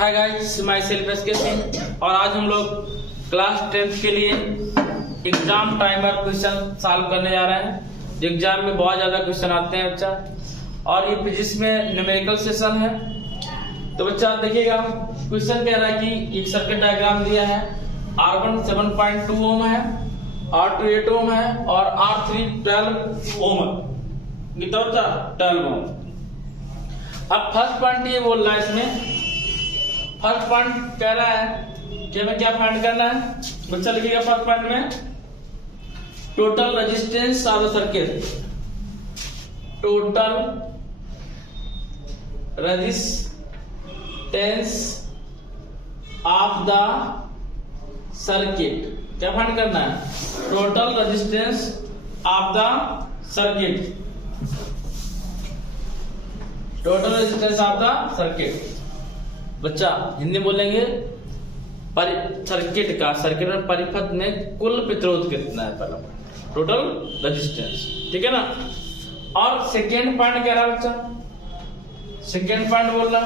Hi guys, my self SK Singh और आज हम लोग क्लास 10th के लिए एग्जाम टाइमर क्वेश्चन सॉल्व करने जा रहे हैं। जो एग्जाम में बहुत ज्यादा क्वेश्चन आते हैं बच्चा, और ये फिजिक्स में न्यूमेरिकल सेशन है। तो बच्चा देखिएगा, क्वेश्चन कह रहा है कि एक सर्किट डायग्राम दिया है। R1 7.2 ओम है, R2 8 ओम है और R3 12 ओम है। कितना बच्चा? 12 ओम। अब फर्स्ट पॉइंट ये बोल रहा है, इसमें फर्स्ट पॉइंट कह रहा है कि हमें क्या फाइंड करना है। बच्चा लिखिएगा फर्स्ट पॉइंट में total resistance of the circuit. Total resistance of the circuit. क्या फाइंड करना है? Total resistance of the circuit. Total resistance of the circuit. बच्चा हिंदी बोलेंगे सर्किट का, सर्किट में परिपथ में कुल प्रतिरोध कितना है, पहला टोटल रेजिस्टेंस, ठीक है ना। और सेकेंड पॉइंट कह रहा बच्चा, सेकेंड पॉइंट बोल रहा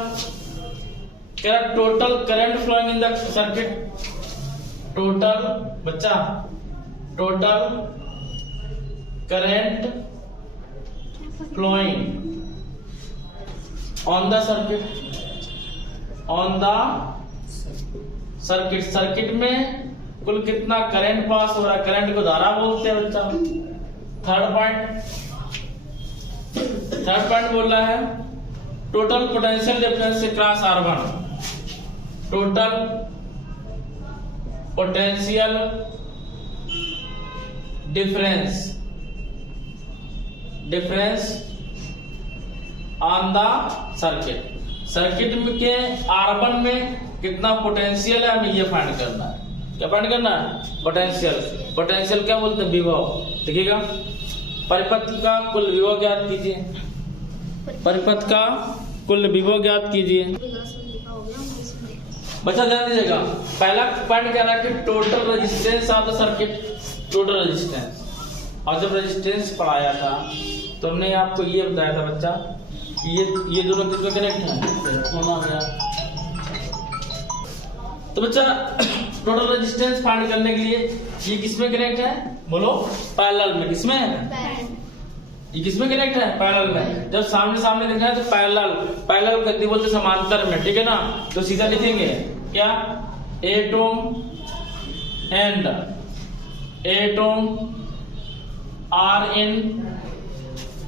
कह रहा total current flowing in the circuit. Total बच्चा, total current flowing on the circuit. On the circuit, circuit में कुल कितना करंट पास हो रहा है, करंट को धारा बोलते हैं बच्चा। थर्ड पॉइंट बोल रहा है total potential difference cross R1। Total potential difference on the circuit. Circuit के R1 में कितना पोटेंशियल है, हमें ये फाइंड करना है। क्या फाइंड करना है? पोटेंशियल। पोटेंशियल क्या बोलते हैं? विभव। देखिएगा, परिपथ का कुल विभव ज्ञात कीजिए। परिपथ का कुल विभव ज्ञात कीजिए। बच्चा ध्यान दीजिएगा, पहला पॉइंट कह रहा है कि total resistance of the circuit. Total resistance. और जब रेजिस्टेंस पढ़ाया था तो हमने आपको ये बताया था बच्चा, ये दोनों किसमें कनेक्ट है? होना गया। तो बच्चा टोटल रेजिस्टेंस फाइंड करने के लिए ये किसमें कनेक्ट है? बोलो। पैरेलल में। किसमें है? ये किसमें कनेक्ट है? पैरेलल में। जब सामने सामने देखना है तो पैरेलल, पैरेलल गति बोलते समांतर में, ठीक है ना। तो सीधा लिखेंगे क्या? 8 ohm and 8 ohm are in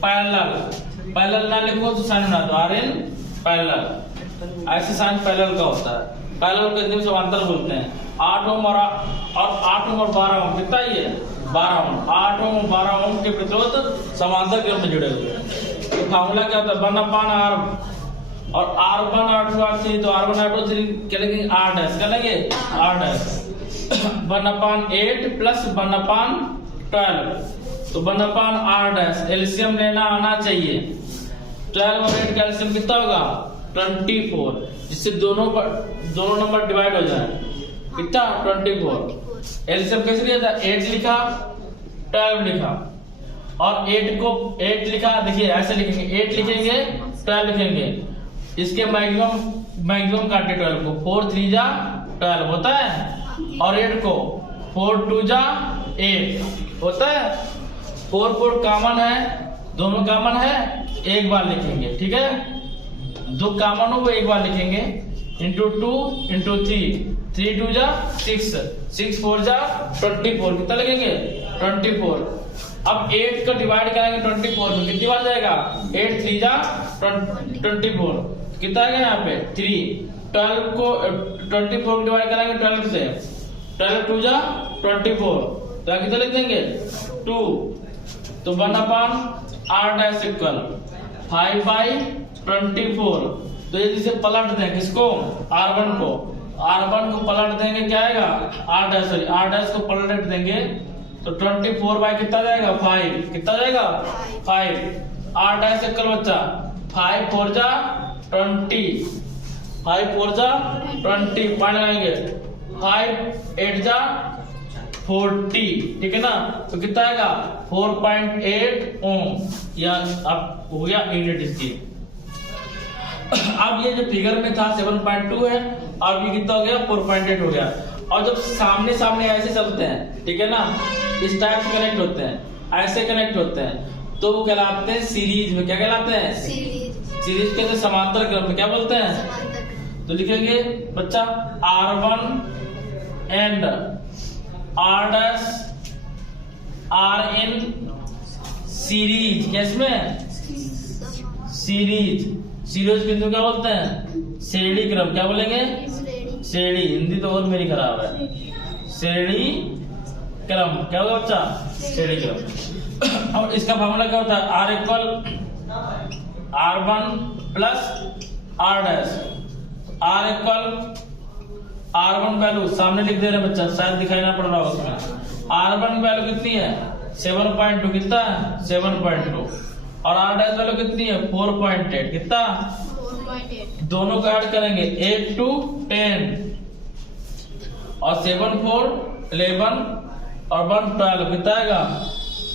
parallel. Parallel ना लिखो तो साइन बना दो, R इन पैरेलल। ऐसे साइन पैरेलल का होता है। पैरेलल को हिंदी में समांतर बोलते हैं। 8 ओम और 8 ओम और 12 ओम कितना ही है? 12 ओम। 8 ओम और 12 ओम के प्रतिरोध समांतर क्रम में जुड़े हुए हैं। तो फार्मूला क्या होता है? 1/R और R1 R2 R3। तो R1 R2 3 क्या लिखेंगे? R dash. क्या लगे? R dash. 1/8 प्लस 1/12। तो 1/R डैश। एलसीएम लेना आना चाहिए। 12 और 8 का एलसीएम कितना होगा? 24, जिससे दोनों नंबर डिवाइड हो जाए। कितना? 24। एलसीएम कैसे लिया था? 8 लिखा, 12 लिखा और 8 लिखा। देखिए ऐसे लिखेंगे, 8 लिखेंगे, 12 लिखेंगे। इसके मैक्सिमम काटे 12 को। 4 3 जा 12 होता है, और 8 को 4 2 जा 8 होता है। 4 4 कॉमन है, दोनों कॉमन है, एक बार लिखेंगे, ठीक है। दो कॉमन हो वो एक बार लिखेंगे। इंटू 2 इंटू 3 2 जा 6 6 4 जा 24। कितना लिखेंगे? 24। अब 8 को डिवाइड करेंगे 24 में, कितनी बार जाएगा? 8 3 जा 24। कितना आएगा यहाँ पे? 3। 12 को 24 को डिवाइड करेंगे 12 से, 12 2 जा 24। तो कितना लिख देंगे? 2। तो 1/R डैश इक्वल 5/24। तो ये जिसे पलट दें, किसको? R1 को। R1 को पलट देंगे, क्या आएगा? R डैश को पलट देंगे तो 24 बाई कितना जाएगा? 5। कितना जाएगा? 5। R डैश इक्वल बच्चा 5 4 जा 20, 5 4 जा 20 पॉइंट लगाएंगे। 5 8 जा 40, ठीक है ना। तो कितना आएगा? 4.8 ओम। या अब हो गया यूनिट इसकी। अब ये जो फिगर में था 7.2 है, अब ये कितना हो गया 4.8 हो गया। और जब सामने सामने ऐसे चलते हैं, ठीक है ना, इस टाइप से कनेक्ट होते हैं, ऐसे कनेक्ट होते हैं, तो वो कहलाते हैं सीरीज में। क्या कहलाते हैं? सीरीज के तो समांतर क्रम में क्या बोलते हैं? तो लिखेंगे बच्चा R1 and R' are in series. कैसमें? सीरीज। सीरीज किसको क्या बोलते हैं? श्रेणी क्रम। क्या बोलेंगे? श्रेणी। हिंदी तो और मेरी खराब है। श्रेणी क्रम क्या होगा बच्चा? श्रेणी क्रम। और इसका फॉर्मूला क्या होता है? R equal R1 plus R'। R equal R1 value सामने लिख दे रहे हैं बच्चा, शायद दिखाई ना पड़ रहा हो उसमें। R1 वैल्यू कितनी है? 7.2। कितना है? 7.2। और R' वैल्यू कितनी है? 4.8। कितना? 4.8। दोनों को ऐड करेंगे 8 to 10 और 7 4 11 और 1 12। कितना आएगा?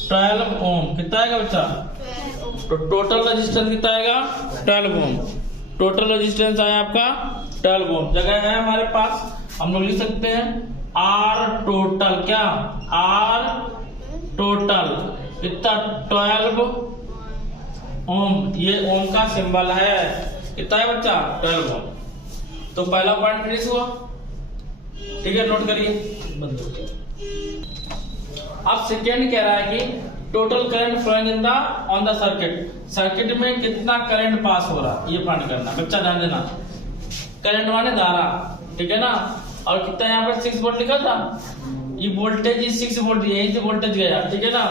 12 ओम। कितना आएगा बच्चा? 12 ओम। तो टोटल रेजिस्टेंस कितना आएगा? 12 ओम। टोटल रेजिस्टेंस आया आपका 12 ओम। जगह है हमारे पास, हम लोग लिख सकते हैं R टोटल। क्या? R टोटल कितना? 12 ओम। ये ओम का सिंबल है। कितना है बच्चा? 12 ओम। तो पहला पॉइंट फिनिश हुआ, ठीक है, नोट करिए। बंद हो गया। अब सेकेंड कह रहा है कि total current flowing in the on the circuit. Circuit में कितना करंट पास हो रहा है ये फाइंड करना। बच्चा ध्यान देना, करंट माने धारा, ठीक है ना। और कितना यहाँ पर 6 वोल्ट लिखा था, ये वोल्टेज 6 वोल्ट, यही से वोल्टेज गया, ठीक है ना।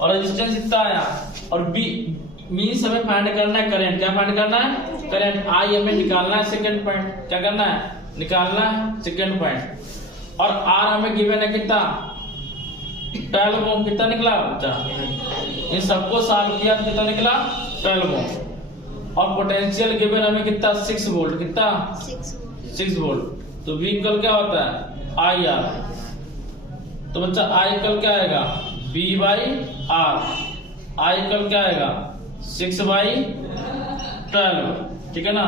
और रेजिस्टेंस इतना आया। और बी मीन्स हमें फाइंड करना है करंट। क्या फाइंड करना है? करंट। आई हमें निकालना है सेकंड पॉइंट। क्या करना है? निकालना है सेकंड पॉइंट। और आर हमें गिवन है कितना? 12 ओम। कितना निकला बच्चा? इन सबको सॉल्व किया तो कितना निकला? 12 ओम। और पोटेंशियल गिवन हमें कितना? 6 वोल्ट। कितना? 6 वोल्ट। तो V इक्वल क्या होता है? I R. तो बच्चा I इक्वल क्या आएगा? V by R. I equal क्या आएगा? 6 बाई 12, ठीक है ना।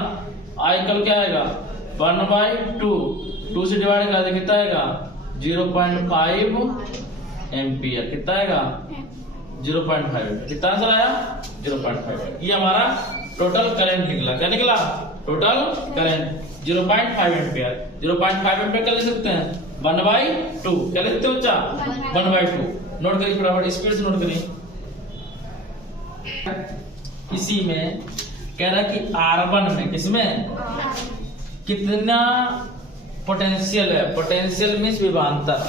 I इक्वल क्या आएगा? 1 बाई 2। 2 से डिवाइड कर दे, कितना आएगा? 0.5 एम्पियर। कितना आएगा? 0.5। कितना आंसर आया? 0.5। ये हमारा टोटल करंट निकला। क्या निकला? Total current 0.5 ampere. 0.5 एम्पियर क्या लिख सकते हैं? 1/2। क्या लिख सकते हो बच्चा? 1/2। नोट करिए फटाफट, स्पीड से नोट करिए। इसी में कह रहा है कि R1 में, किसमें कितना पोटेंशियल है? पोटेंशियल मीन्स विभवांतर।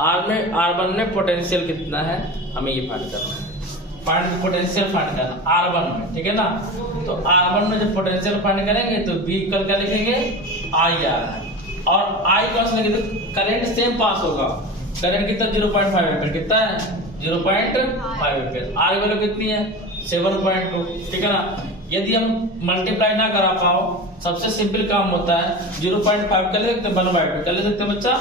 R1 में पोटेंशियल कितना है, हमें ये फाइंड करना है। पोटेंशियल फाइंड करना R1 में, ठीक है ना। तो R1 में जब पोटेंशियल फाइंड करेंगे तो V इक्वल क्या लिखेंगे? IR। और I कौन सा लिखेंगे? करंट सेम पास होगा। करंट कितना? 0.5 एम्पियर। कितना है? 0.5 एम्पियर। R वैल्यू कितनी है? 7.2, ठीक है ना। यदि हम मल्टीप्लाई ना करा पाओ, सबसे सिंपल काम होता है 0.5 कर ले सकते हैं 1/2। कर ले सकते हैं बच्चा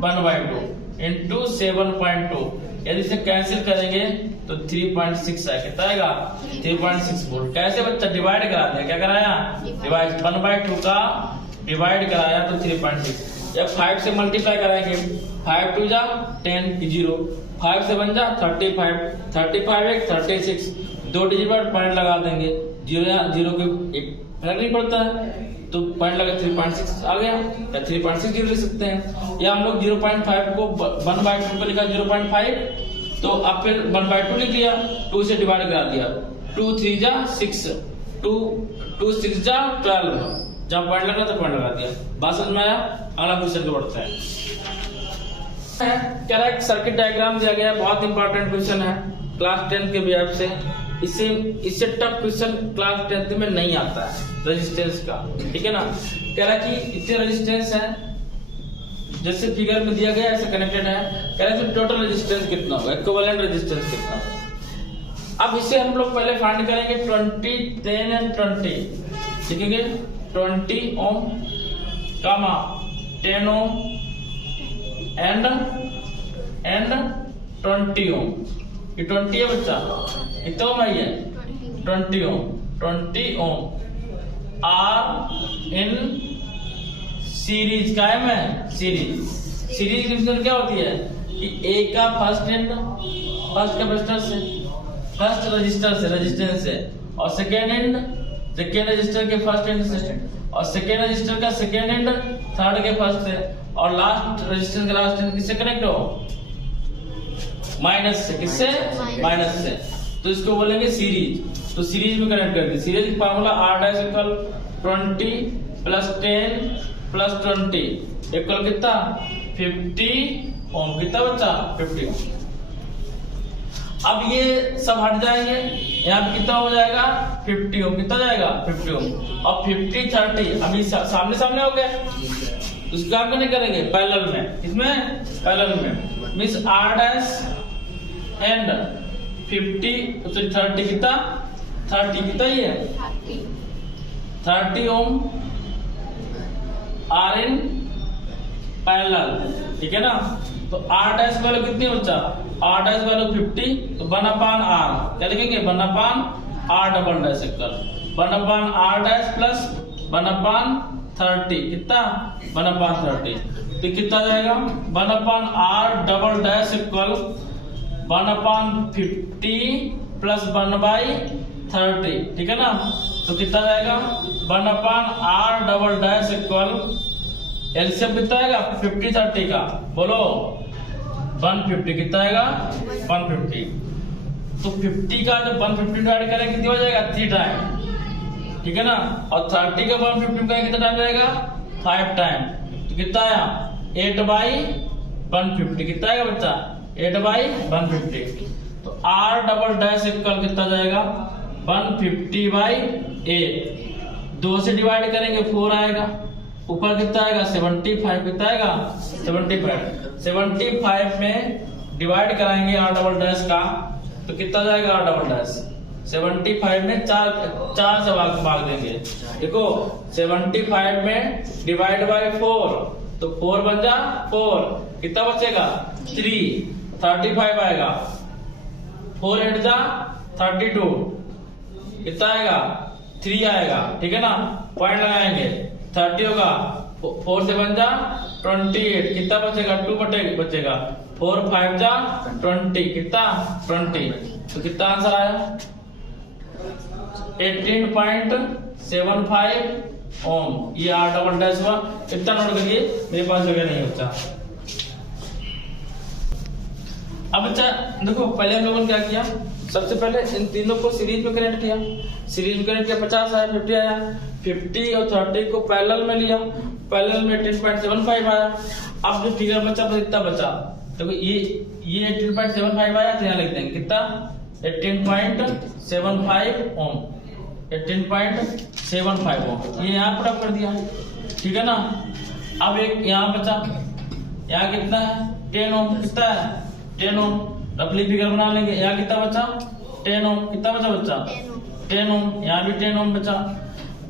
1/2 इंटू 7.2। यदि इसे कैंसिल करेंगे तो 3.6 है। कितना आएगा? 3.6 वोल्ट। कैसे बच्चा? डिवाइड करा दिया। क्या कराया? डिवाइड। 1/2 का डिवाइड कराया तो 3.6। जब 5 से मल्टीप्लाई कराएंगे, 5 2 जा 10 0, 5 से 1 जा 35, 35 1 36, 2 डिजिट पर पॉइंट लगा देंगे। 0 के एक फर्क नहीं पड़ता है, तो पॉइंट लगा 3.6 आ गया, या 3.60 लिख सकते हैं। या हम लोग 0.5 को 1/2 पे लिखा 0.5, तो अब फिर 1/2 लिख लिया, 2 से डिवाइड करा दिया। 2 3 जा 6, 2 6 जा 12, जब पॉइंट लगा तो पॉइंट लगा दिया। बात समझ में आया? अगला क्वेश्चन को बढ़ते हैं। क्या है? सर्किट डायग्राम दिया गया है, बहुत इंपॉर्टेंट क्वेश्चन है क्लास 10 के बिहाफ से। इससे टफ क्वेश्चन क्लास 10 में नहीं आता है रेजिस्टेंस का, ठीक है ना। कह रहा है कि इतने रेजिस्टेंस है, जैसे फिगर में दिया गया ऐसे कनेक्टेड है। कह रहा है टोटल रेजिस्टेंस कितना होगा, इक्विवेलेंट रेजिस्टेंस कितना होगा। अब इसे हम लोग पहले फाइंड करेंगे 20 10 एंड 20, लिखेंगे 20 ओम कामा 10 ओम एंड 20 ओम। ये 20 है बच्चा, कितना ओम है ये? 20 ओम। 20 ओम। R इन सीरीज का है मैं सीरीज सीरीज डिविजन क्या होती है कि ए का फर्स्ट कैपेसिटर से फर्स्ट रेजिस्टेंस से और सेकेंड रजिस्टर के फर्स्ट एंड से और सेकेंड रजिस्टर का सेकेंड एंड थर्ड के फर्स्ट से और लास्ट रजिस्टेंस का लास्ट एंड किससे कनेक्ट हो माइनस से किससे माइनस से तो इसको बोलेंगे सीरीज तो सीरीज में कनेक्ट करके सीरीज का formula R dash equal 20 plus 10 plus 20 equal कितना 50 ओम कितना बच्चा 50 अब ये सब हट जाएंगे यहाँ पे कितना हो जाएगा 50 ओम कितना जाएगा 50 ओम और 50 30 अभी सामने सामने हो गए उसको काम नहीं करेंगे पैरेलल में इसमें पैरेलल में मींस R डैश एंड 50 तो 30 कितना 30 कितना ही है 30 ओम आर इन पैरेलल ठीक है ना तो R डैश वैल्यू कितनी बच्चा R डैश वैल्यू 50 तो 1/R क्या लिखेंगे 1/R double dash equal 1/R dash plus 1/30 कितना 1/30 तो कितना जाएगा 1/R double dash equal 1/50 plus 1/30 ठीक है ना तो कितना जाएगा 1/R double dash equal LCM कितना आएगा 50 30 का बोलो 150 कितना आएगा 150 तो 50 का जब 150 डिवाइड करें कितना हो जाएगा 3 टाइम ठीक है ना और 30 का 150 का कितना टाइम जाएगा 5 टाइम तो कितना आया 8/150 कितना आएगा बच्चा 8/150 तो R डबल डैश इक्वल कितना जाएगा 150/8 2 से डिवाइड करेंगे 4 आएगा ऊपर कितना आएगा 75 कितना आएगा 75 में डिवाइड कराएंगे R डबल डैश का तो कितना जाएगा R डबल डैश 75 में चार से भाग देंगे देखो 75 में डिवाइड बाय 4 तो 4 बन जा 4 कितना बचेगा 3 35 आएगा 4 8 जा 32 कितना आएगा 3 आएगा ठीक है ना पॉइंट लगाएंगे 30 होगा 4 से बन जा 28 कितना बचेगा 2 बचेगा 4 5 जा 20 कितना 20 तो कितना आंसर आया 18.75 ओम ये R डबल डैश हुआ इतना नोट करिए मेरे पास जगह नहीं होता अब बच्चा देखो पहले हम लोगों ने क्या किया सबसे पहले इन तीनों को सीरीज में कनेक्ट किया सीरीज में कनेक्ट किया 50 आया 50 आया 50 और 30 को पैरेलल में लिया पैरेलल में 18.75 आया अब जो फिगर बचा तो इतना बचा देखो ये 18.75 आया तो यहाँ लिख देंगे कितना 18.75 ओम 18.75 ओम ये यहाँ पुट कर दिया ठीक है ना अब एक यहाँ बचा यहाँ कितना है 10 ओम कितना है 10 ओम रफली फिगर बना लेंगे यहाँ कितना बचा 10 ओम कितना बचा बच्चा 10 ओम यहाँ भी 10 ओम बचा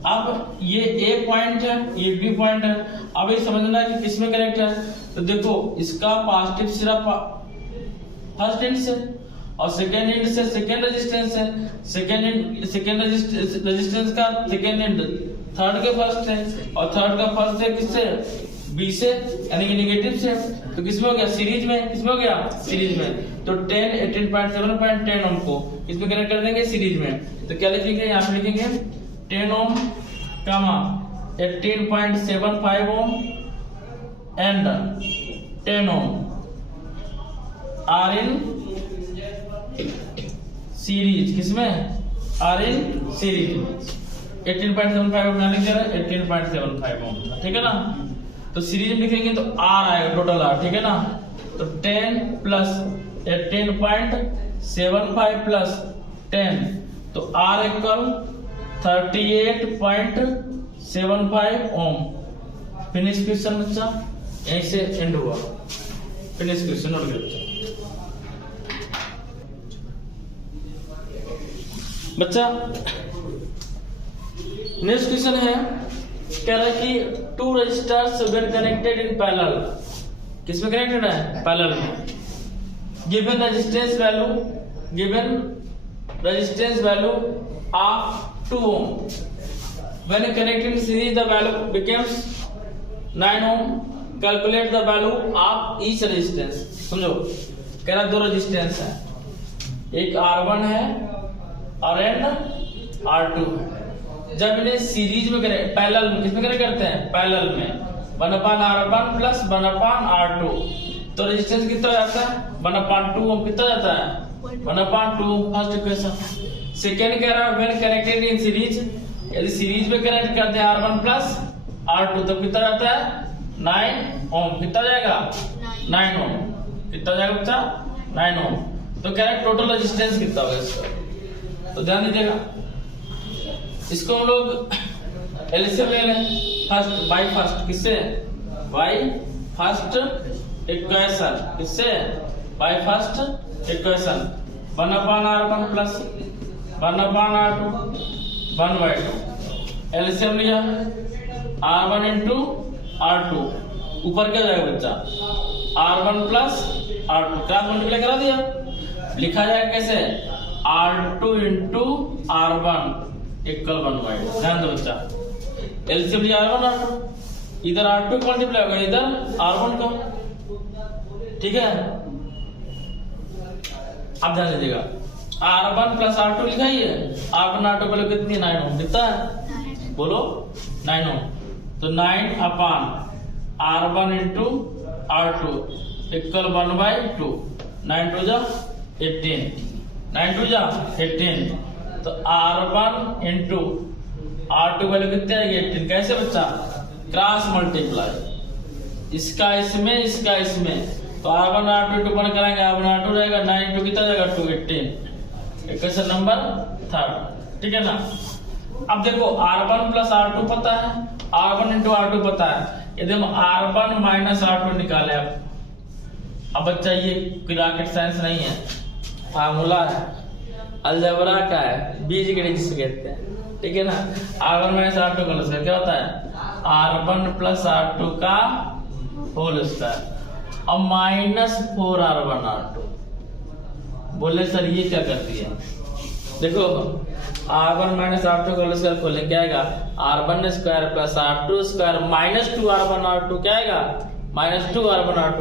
अब ये ए पॉइंट है ये बी पॉइंट है अब ये समझना है कि किसमें कनेक्ट है तो देखो इसका पॉजिटिव सिर्फ फर्स्ट एंड से और सेकेंड एंड से सेकेंड रेजिस्टेंस है सेकेंड रेजिस्टेंस का सेकेंड एंड थर्ड के फर्स्ट है और थर्ड का फर्स्ट है किससे बी से यानी कि नेगेटिव से तो किसमें हो गया सीरीज में किसमें हो गया सीरीज में तो 10 18.7.10 ओम को इसमें कनेक्ट कर देंगे सीरीज में तो क्या लिखेंगे यहाँ पे लिखेंगे 10 ohm comma 18.75 ohm and 10 ohm are in series किसमें आर इन सीरीज 18.75 ओम लिख दे रहे 18.75 ओम ठीक है ना तो सीरीज में लिखेंगे तो R आएगा टोटल R ठीक है ना तो 10 प्लस 18.75 प्लस 10 तो R इक्वल 38.75 ओम फिनिश क्वेश्चन बच्चा यहीं से एंड हुआ फिनिश क्वेश्चन हो गया बच्चा नेक्स्ट क्वेश्चन है कह रहा है कि 2 registers when connected in parallel किसमें कनेक्टेड है पैरेलल में given resistance value of 2 ohm When connected in series, the value becomes 9 ohm. Calculate the value of each resistance. समझो, कह रहा दो रेजिस्टेंस है, एक R1 है और R2 है। जब इन्हें सीरीज में करें, पैरेलल में, किसमें करते हैं? पैरेलल में 1/R1 प्लस 1/R2, तो रेजिस्टेंस कितना जाता है? 1/2 ओम कितना जाता है? 1/2 फर्स्ट इक्वेशन। सेकेंड कह रहा है व्हेन कनेक्टेड इन सीरीज, यदि सीरीज में कनेक्ट करते हैं R1 प्लस R2 तब कितना जाता है? 9 ओम। कितना जाएगा? 9 ओम। कितना जाएगा बच्चा? 9 ओम। तो कह रहा है टोटल रेजिस्टेंस कितना होगा इसका, तो ध्यान दीजिएगा। इसको हम लोग एलसीएम ले लें, फर्स्ट बाय फर्स्ट, किससे? बाय फर्स्ट इक्वेशन, किससे? By first equation 1/R1 plus 1/R2 1/2। LCM लिया, R1 इंटू R2, ऊपर क्या जाएगा बच्चा? R1 plus R2, cross multiply करा दिया, लिखा जाएगा कैसे? R2 into R1 equal 1/2। ध्यान दो बच्चा, एलसीएम लिया R1 R2, इधर R2 को मल्टीप्लाई होगा, इधर R1 को, ठीक है। अब ध्यान दीजिएगा, R1 प्लस R2 लिखा ही है, R1 R2 को कितनी? 9 ओम। कितना है? बोलो 9 ओम। तो 9/R1 इंटू R2 इक्वल 1/2। 9 2 जा 18, 9 2 जा 18। तो R1 इंटू R2 वैल्यू कितनी आएगी? 18। कैसे बच्चा? क्रॉस मल्टीप्लाई, इसका इसमें, इसका इसमें, तो R1 R2 इंटू 1 कराएंगे, R1 R2 रहेगा, 9 2 कितना जाएगा? 2 18। इक्वेशन नंबर 3, ठीक है ना। अब देखो R1 प्लस R2 पता है, R1 इंटू R2 पता है, यदि हम R1 माइनस R2 निकाले, अब बच्चा ये कोई रॉकेट साइंस नहीं है, फार्मूला है, अलजेब्रा का है, बीजगणित जिसे कहते हैं, ठीक है ना। R1 माइनस R2 का लसागु क्या होता है? R1 प्लस R2 का होल स्क्वायर और माइनस 4R1 R2। बोले सर ये क्या करती है? देखो R1 माइनस R2 का होल स्क्वायर खोलें, क्या आएगा? R1 square plus R2 square minus 2R1 R2, क्या आएगा? Minus 2R1 R2।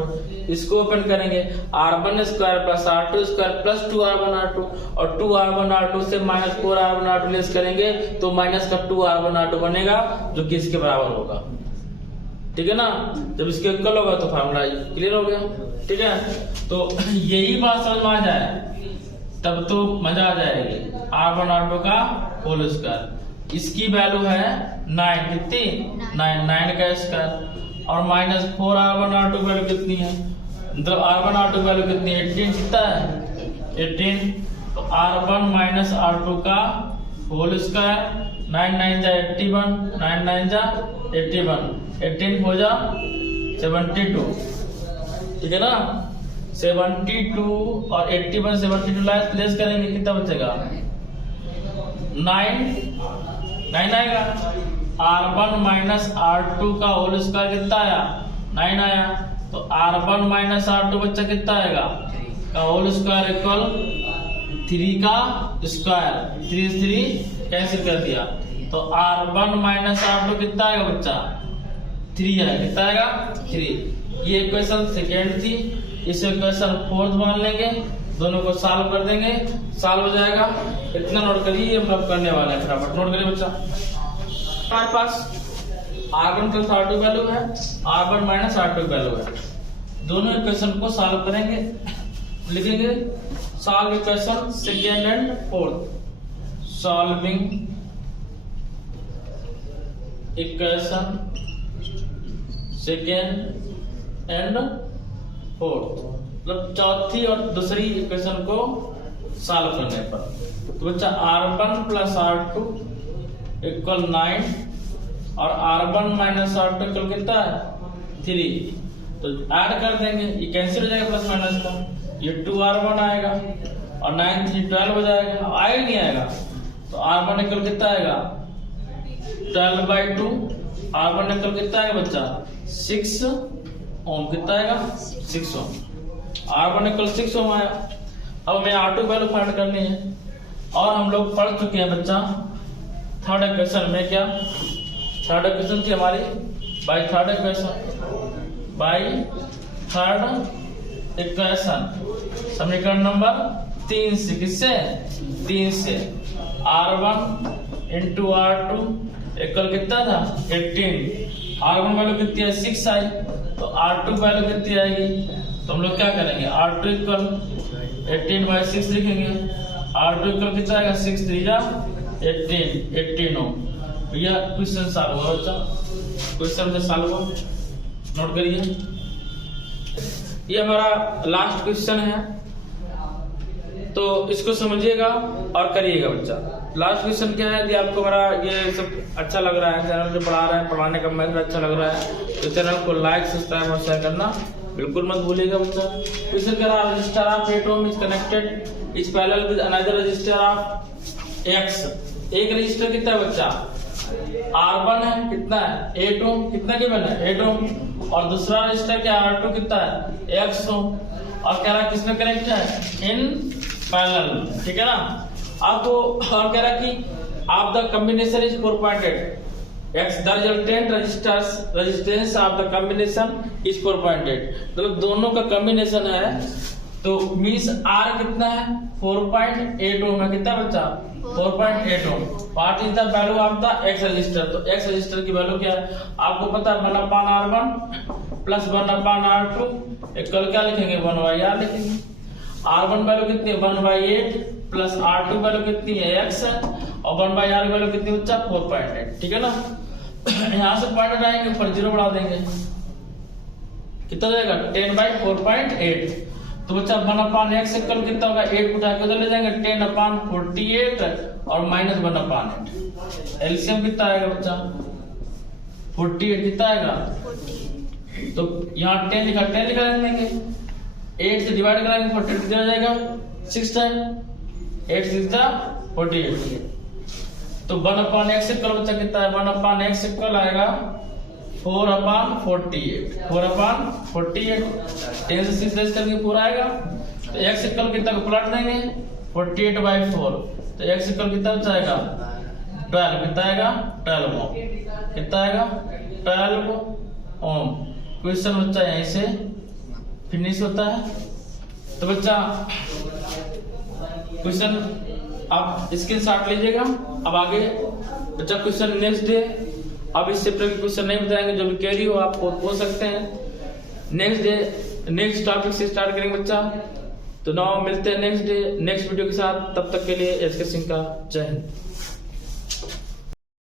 इसको ओपन करेंगे, R1 square plus R2 square plus 2R1 R2, और 2R1 R2 से माइनस 4R1 R2 लेस करेंगे तो माइनस का 2R1 R2 बनेगा, जो कि इसके बराबर होगा, ठीक है ना। जब इसके इक्वल होगा तो फार्मूला क्लियर हो गया, ठीक है। तो यही बात समझ में आ जाए तब तो मजा आ जाएगी। R1 R2 का होल स्क्वायर, इसकी वैल्यू है 9, कितनी? 9 का स्क्वायर, और माइनस 4R1 R2 वैल्यू कितनी है? मतलब R1 R2 वैल्यू कितनी है? 18। कितना है? 18। तो R1 माइनस R2 का होल स्क्वायर, 9 9 जा 81, 9 9 जा 81, 18 हो जा 72, ठीक है ना। 72 और 81 72 लेस करेंगे, कितना बचेगा? 9 आएगा। R1 माइनस R2 का होल स्क्वायर कितना आया? 9 आया। तो R1 माइनस R2 बच्चा कितना आएगा? का होल स्क्वायर इक्वल 3 का स्क्वायर, 3 3 कैंसिल कर दिया, तो R1 माइनस R2 कितना आएगा बच्चा? 3 आएगा। कितना आएगा? 3। ये इक्वेशन सेकेंड थी, इस इक्वेशन फोर्थ मान लेंगे, दोनों को सॉल्व कर देंगे, सॉल्व हो जाएगा। इतना नोट करिए, हम लोग करने वाले हैं, फटाफट नोट करिए बच्चा। हमारे पास R1 प्लस R2 वैल्यू है, R1 माइनस R2 वैल्यू है, दोनों इक्वेशन को सॉल्व करेंगे। लिखेंगे solve equation second and fourth, solving equation second and fourth, मतलब चौथी और दूसरी इक्वेशन को सॉल्व करने पर। तो बच्चा R1 प्लस R2 इक्वल 9 और R1 माइनस R2 इक्वल कितना है? 3। तो ऐड कर देंगे, ये कैंसिल हो जाएगा प्लस माइनस का, ये 2R1 आएगा और 9 3 12 हो जाएगा, आएगा नहीं आएगा। तो R1 इक्वल कितना आएगा? 12/2। R1 इक्वल कितना आएगा बच्चा? 6 ओम। कितना आएगा? 6 ओम। R1 इक्वल 6 ओम आया। अब हमें R2 वैल्यू फाइंड करनी है, और हम लोग पढ़ चुके हैं बच्चा थर्ड इक्वेशन में क्या, थर्ड इक्वेशन थी हमारी by third equation, by third equation समीकरण नंबर 3 से, किससे 3 से R1 इंटू R2 इक्वल कितना था 18, R1 वैल्यू कितनी है 6 आई, तो R2 वैल्यू कितनी आएगी, तो हम लोग क्या करेंगे R2 इक्वल 18 बाई 6 लिखेंगे, R2 इक्वल कितना आएगा 6 3 जा 18 हो। भैया क्वेश्चन सॉल्व हो, अच्छा क्वेश्चन से सॉल्व हो, नोट करिए। ये हमारा लास्ट क्वेश्चन है, तो इसको समझिएगा और करिएगा बच्चा। लास्ट क्वेश्चन क्या है, यदि आपको मेरा ये सब अच्छा लग रहा है, चैनल जो पढ़ा रहे हैं पढ़ाने का मेथड अच्छा लग रहा है, तो चैनल को लाइक सब्सक्राइब और शेयर करना बिल्कुल मत भूलिएगा बच्चा। क्वेश्चन कह रहा है register of 8 ohm is connected is parallel with another register of x। एक रजिस्टर कितना है बच्चा R1 है, कितना है 8 ओम, कितना गिवन है 8 ओम, और दूसरा रजिस्टर क्या R2 कितना है x ओम, और कह रहा किसमें कनेक्ट है इन पैरेलल, ठीक है ना। आपको और कह रहा कि आप the combination is 4.8 x the resultant resistance of the combination is 4.8, मतलब दोनों का कॉम्बिनेशन है, तो मींस R कितना है 4.8 ओम है, कितना बच्चा 4.8 ohm. What is the value of the x register, तो x रजिस्टर की वैल्यू क्या है आपको पता है 1/R1 प्लस 1/R2 इक्वल क्या लिखेंगे 1/R लिखेंगे। R1 वैल्यू कितनी है 1/8 प्लस R2 वैल्यू कितनी है x है, और 1/R वैल्यू कितनी बच्चा 4.8, ठीक है ना। यहाँ से पॉइंट हटाएंगे ऊपर 0 बढ़ा देंगे, कितना हो जाएगा 10/4.8, तो बच्चा 1/x इक्वल कितना होगा 8 उठा के उधर ले जाएंगे 10/48 और माइनस 1/8, एलसीएम कितना आएगा बच्चा 48 कितना आएगा, तो यहाँ 10 लिखा देंगे, 8 से डिवाइड कराएंगे 48 कितना जाएगा 6 टाइम, 8 6 जा 48, तो 1/x इक्वल बच्चा कितना है 1/x इक्वल आएगा 4/48, 4/48, 10 से 6 रेज करके पूरा आएगा, तो x इक्वल कितना को पलट देंगे 48/4, तो x इक्वल कितना बच्चा आएगा 12, कितना आएगा 12 ओम, कितना आएगा 12 ओम। क्वेश्चन बच्चा यहीं से फिनिश होता है। तो बच्चा क्वेश्चन आप स्क्रीनशॉट लीजिएगा। अब आगे बच्चा क्वेश्चन नेक्स्ट डे, अब इस चैप्टर के क्वेश्चन नहीं बताएंगे, जो भी कैरी हो आप पूछ सकते हैं। नेक्स्ट डे नेक्स्ट टॉपिक से स्टार्ट करेंगे बच्चा। तो नाउ मिलते हैं नेक्स्ट डे नेक्स्ट वीडियो के साथ, तब तक के लिए एचके सिंह का जय हिंद।